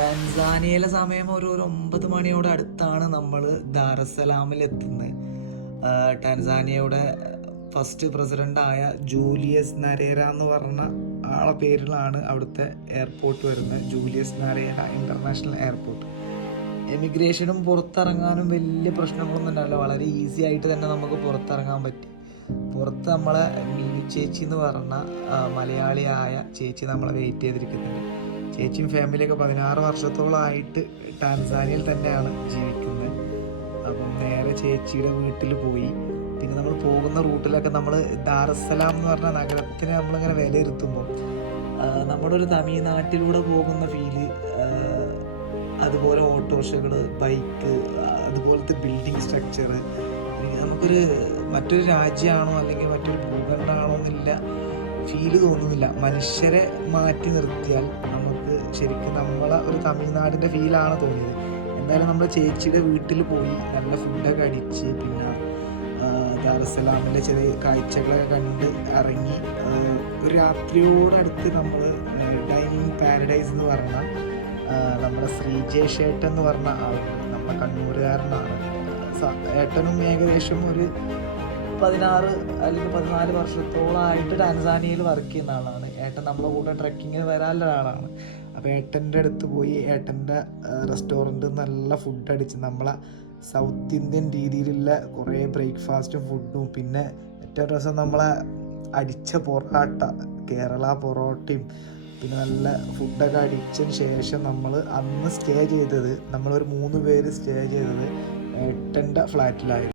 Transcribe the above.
ടാൻസാനിയയിലെ സമയം ഒരു 9 മണിയോട് അടുത്താണ് നമ്മൾ ദാരസലാമിൽ എത്തുന്നത്. ടാൻസാനിയയുടെ ഫസ്റ്റ് പ്രസിഡൻ്റായ ജൂലിയസ് നരേര എന്ന് പറഞ്ഞ ആളെ പേരിലാണ് അവിടുത്തെ എയർപോർട്ട് വരുന്നത്. Julius Nyerere international airport. എമിഗ്രേഷനും പുറത്തിറങ്ങാനും വലിയ പ്രശ്നങ്ങളൊന്നും ഉണ്ടാവില്ല. വളരെ ഈസി ആയിട്ട് തന്നെ നമുക്ക് പുറത്തിറങ്ങാൻ പറ്റി. പുറത്ത് നമ്മളെ മിനി ചേച്ചി എന്ന് പറഞ്ഞ മലയാളിയായ ചേച്ചി നമ്മളെ വെയിറ്റ് ചെയ്തിരിക്കുന്നുണ്ട്. ചേച്ചിയും ഫാമിലിയൊക്കെ 16 വർഷത്തോളമായിട്ട് ടാൻസാനിയയിൽ തന്നെയാണ് ജീവിക്കുന്നത്. അപ്പം നേരെ ചേച്ചിയുടെ വീട്ടിൽ പോയി. പിന്നെ നമ്മൾ പോകുന്ന റൂട്ടിലൊക്കെ നമ്മൾ ദാരസലാം എന്ന് പറഞ്ഞ നഗരത്തിനെ നമ്മളിങ്ങനെ വിലയിരുത്തുമ്പോൾ നമ്മുടെ ഒരു തമിഴ്നാട്ടിലൂടെ പോകുന്ന ഫീല്, അതുപോലെ ഓട്ടോറിക്ഷകൾ, ബൈക്ക്, അതുപോലത്തെ ബിൽഡിംഗ് സ്ട്രക്ചർ, നമുക്കൊരു മറ്റൊരു രാജ്യമാണോ അല്ലെങ്കിൽ മറ്റൊരു ഭൂഖണ്ഡമാണോ എന്നില്ല ഫീല് തോന്നുന്നില്ല. മനുഷ്യരെ മാറ്റി നിർത്തിയാൽ നമുക്ക് ശരിക്കും നമ്മളെ ഒരു തമിഴ്നാടിൻ്റെ ഫീലാണ് തോന്നിയത്. എന്തായാലും നമ്മൾ ചേച്ചിയുടെ വീട്ടിൽ പോയി നല്ല ഫുഡൊക്കെ അടിച്ച് പിന്നെ ദാരസലാമിൻ്റെ ചെറിയ കാഴ്ചകളൊക്കെ കണ്ട് ഇറങ്ങി ഒരു രാത്രിയോടടുത്ത് നമ്മൾ ഡൈനിങ് പാരഡൈസ് എന്ന് പറഞ്ഞാൽ നമ്മുടെ ശ്രീജേഷ് ഏട്ടൻ എന്ന് പറഞ്ഞ ആളുണ്ട്. നമ്മുടെ കണ്ണൂരുകാരനാണ്. ഏട്ടനും ഏകദേശം ഒരു 16 അല്ലെങ്കിൽ 14 വർഷത്തോളമായിട്ട് ടാൻസാനിയയിൽ വർക്ക് ചെയ്യുന്ന ആളാണ്. ഏട്ടൻ നമ്മളെ കൂടെ ട്രെക്കിങ്ങിന് വരാനുള്ള ഒരാളാണ്. അപ്പോൾ ഏട്ടൻ്റെ അടുത്ത് പോയി ഏട്ടൻ്റെ റെസ്റ്റോറൻറ്റ് നല്ല ഫുഡ് അടിച്ച് നമ്മളെ സൗത്ത് ഇന്ത്യൻ രീതിയിലുള്ള കുറേ ബ്രേക്ക്ഫാസ്റ്റും ഫുഡും, പിന്നെ ഏറ്റവും രസം നമ്മളെ അടിച്ച പൊറോട്ട, കേരള പൊറോട്ടയും, പിന്നെ നല്ല ഫുഡൊക്കെ അടിച്ചതിന് ശേഷം നമ്മൾ അന്ന് സ്റ്റേ ചെയ്തത്, നമ്മളൊരു 3 പേര് സ്റ്റേ ചെയ്തത് ഏട്ടൻ്റെ ഫ്ലാറ്റിലായിരുന്നു.